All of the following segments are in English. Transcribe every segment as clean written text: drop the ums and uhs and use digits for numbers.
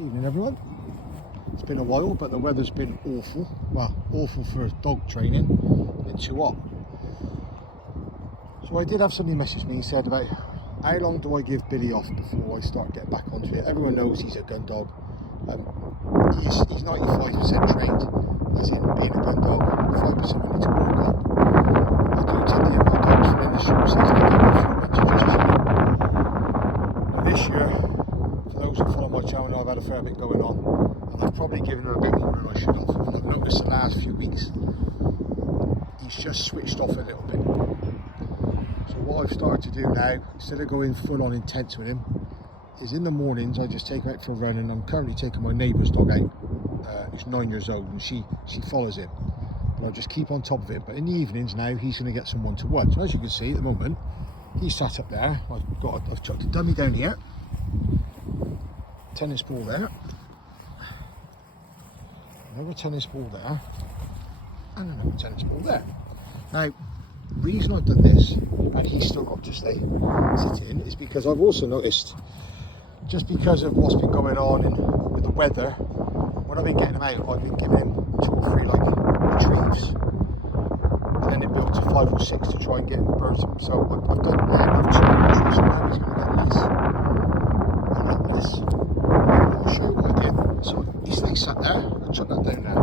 Evening everyone. It's been a while, but the weather's been awful. Well, awful for dog training, a bit too hot. So I did have somebody message me, said about how long do I give Billy off before I start getting back onto it. Everyone knows he's a gun dog. He's 95% trained, as in being a gun dog, 5% we need to work on. I do tend to get my dogs from in the short season, I give them a few months of just training. Now this year, for those who follow my channel, I've had a fair bit going on, and I've probably given him a bit more than I should have. And I've noticed the last few weeks, he's just switched off a little bit. So what I've started to do now, instead of going full on intense with him, is in the mornings I just take him out for a run, and I'm currently taking my neighbour's dog out, who's 9 years old, and she follows him. And I just keep on top of it. But in the evenings now, he's going to get some one-to-one. So as you can see at the moment, he's sat up there. I've chucked a dummy down here, tennis ball there, another tennis ball there, and another tennis ball there. Now, the reason I've done this, and he's still got to stay sitting, is because I've also noticed, just because of what's been going on and with the weather, when I've been getting him out, I've been giving him 2 or 3 like retrieves, and then it built to 5 or 6 to try and get birds. So I've done that. I've tried retrieves, so now he's going to get less and not less. I'll show you what I did. So he stays sat there. I'll chuck that down now.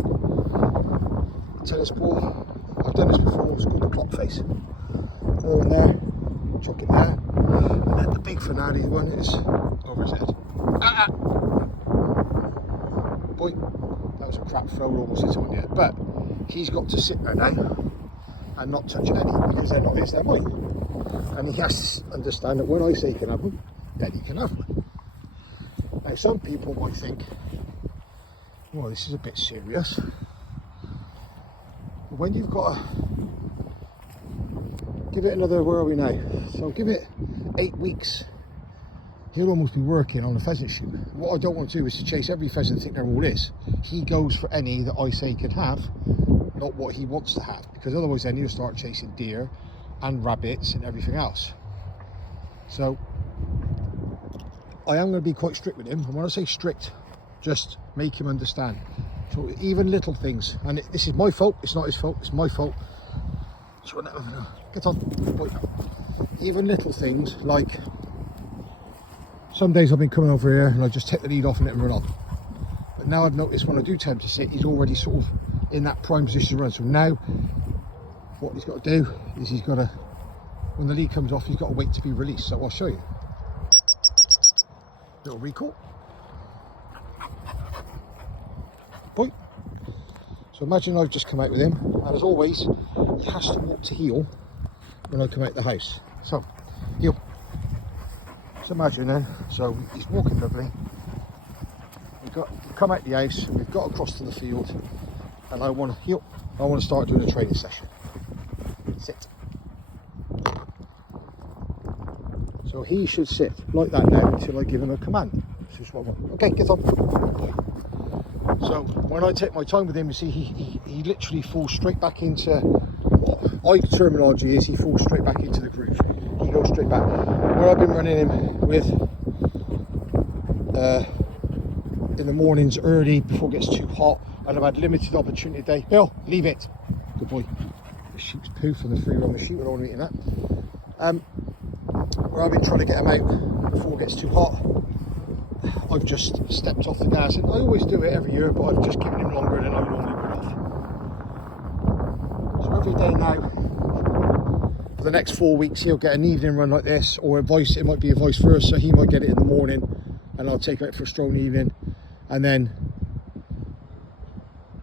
Tennis ball. I've done this before. It's called the clock face. Another one there. Chuck it there. And then the big finale one is over his head. Boy, that was a crap throw, almost hit on the head. But he's got to sit there now and not touch any, because they're not his, they're mine. And he has to understand that when I say he can have them, then he can have one. Now some people might think, well, this is a bit serious. But when you've got to give it another, where are we now? So give it 8 weeks. He'll almost be working on a pheasant shoot. What I don't want to do is to chase every pheasant and think they're all his. He goes for any that I say he can have, not what he wants to have, because otherwise then he'll start chasing deer and rabbits and everything else. So I am going to be quite strict with him, and when I say strict, just make him understand. So even little things, and this is my fault, it's not his fault, it's my fault. So get on. Even little things like, some days I've been coming over here and I just take the lead off and let him run on. But now I've noticed when I do tell him to sit, he's already sort of in that prime position to run. So now what he's got to do is he's got to, when the lead comes off, he's got to wait to be released. So I'll show you. Little recall. Boy. So imagine I've just come out with him, and as always, he has to walk to heel when I come out the house. So, heel. So imagine then, so he's walking lovely. We've come out the house, we've got across to the field, and I want to heel. I want to start doing a training session. Sit. So he should sit like that now until I give him a command. This is what I want. Okay, get on. So when I take my time with him, you see he literally falls straight back into what I terminology is, he falls straight back into the groove. He goes straight back. Where I've been running him with in the mornings early before it gets too hot, and I've had limited opportunity today. Bill, leave it. Good boy. The sheep's poo from the free roam of sheep, I don't want to eat that. Where I've been trying to get him out before it gets too hot, I've just stepped off the gas, and I always do it every year, but I've just given him longer than I normally would have. So every day now, for the next 4 weeks, he'll get an evening run like this, or it might be a vice versa. He might get it in the morning, and I'll take him out for a stroll in the evening, and then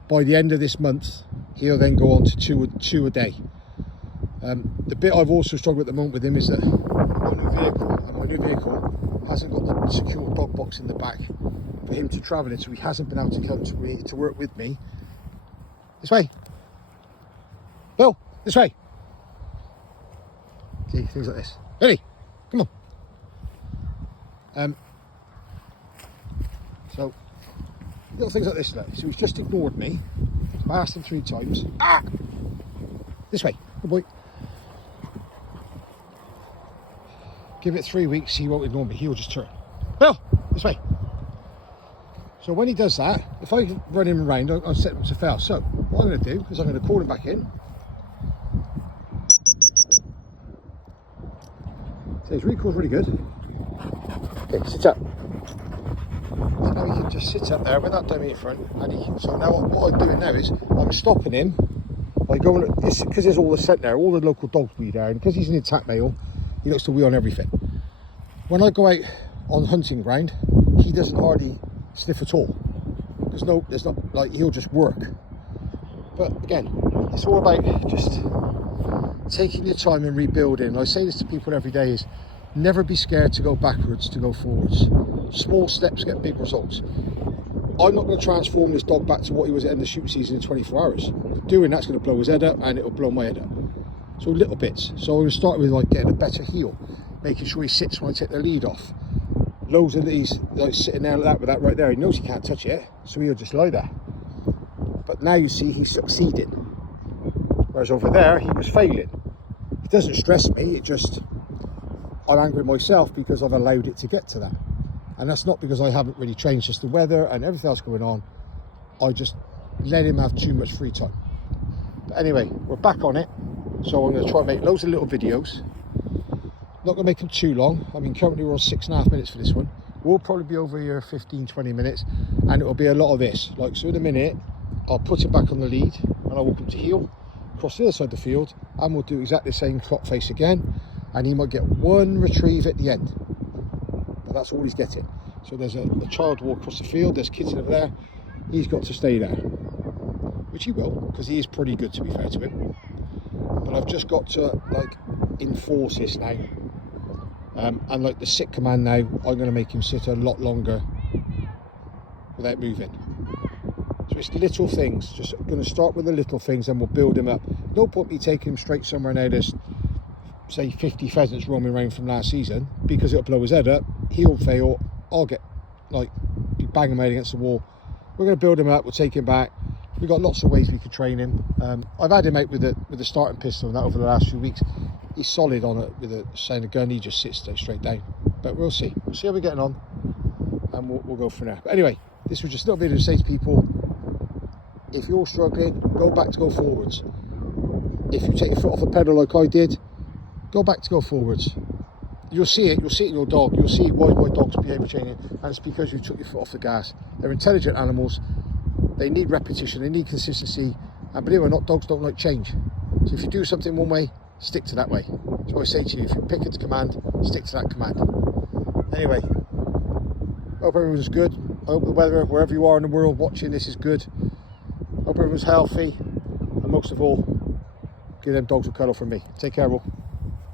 by the end of this month, he'll then go on to two a day. The bit I've also struggled at the moment with him is that my new vehicle hasn't got the secure dog box in the back for him to travel in, so he hasn't been able to come to work with me. This way. Bill, this way. See, things like this. Ready? Come on. So, little things like this, like. So he's just ignored me. I asked him 3 times. Ah! This way. Good boy. Give it 3 weeks, he won't ignore me. He'll just turn. Bill, this way. So when he does that, if I run him around, I'll set him to fail. So what I'm going to do is I'm going to call him back in. So his recall's really good. Okay, sit up. So now he can just sit up there with that dummy in front. And so now what I'm doing now is I'm stopping him by going, because there's all the scent there, all the local dogs will be there, and because he's an intact male, he looks to wheel on everything. When I go out on hunting ground, he doesn't hardly sniff at all. There's not, like, he'll just work. But again, it's all about just taking your time and rebuilding. I say this to people every day, is never be scared to go backwards, to go forwards. Small steps get big results. I'm not going to transform this dog back to what he was at the end of the shoot season in 24 hours. Doing that's going to blow his head up, and it'll blow my head up. So little bits. So I'm going to start with like getting a better heel, making sure he sits when I take the lead off. Loads of these, like sitting there like that with that right there, he knows he can't touch it, so he'll just lie there. But now you see he's succeeding. Whereas over there, he was failing. It doesn't stress me, it just, I'm angry at myself because I've allowed it to get to that. And that's not because I haven't really trained, just the weather and everything else going on. I just let him have too much free time. But anyway, we're back on it. So I'm going to try and make loads of little videos. Not going to make them too long. I mean, currently we're on 6.5 minutes for this one. We'll probably be over here 15-20 minutes, and it'll be a lot of this. Like, so in a minute, I'll put him back on the lead, and I'll walk him to heel, across the other side of the field, and we'll do exactly the same clock face again, and he might get one retrieve at the end. But that's all he's getting. So there's a child walk across the field, there's kids over there, he's got to stay there. Which he will, because he is pretty good, to be fair to him. But I've just got to, like, enforce this now. And like the sit command now, I'm going to make him sit a lot longer without moving. So it's little things, just going to start with the little things and we'll build him up. No point me taking him straight somewhere now there's, say, 50 pheasants roaming around from last season, because it'll blow his head up, he'll fail, I'll get, like, be banging him out against the wall. We're going to build him up, we'll take him back. We've got lots of ways we could train him. I've had him out with the starting pistol and that over the last few weeks. He's solid on it with a sound gun, he just sits straight down. But we'll see how we're getting on, and we'll go from there. But anyway, this was just a little bit to say to people, if you're struggling, go back to go forwards. If you take your foot off the pedal like I did, go back to go forwards. You'll see it in your dog. You'll see why my dog's behaviour changing, and it's because you took your foot off the gas. They're intelligent animals, they need repetition, they need consistency, and believe it or not, dogs don't like change. So if you do something one way, stick to that way. So I say to you, if you pick a command, stick to that command. Anyway, hope everyone's good. I hope the weather, wherever you are in the world watching this, is good. Hope everyone's healthy, and most of all, give them dogs a cuddle from me. Take care, all.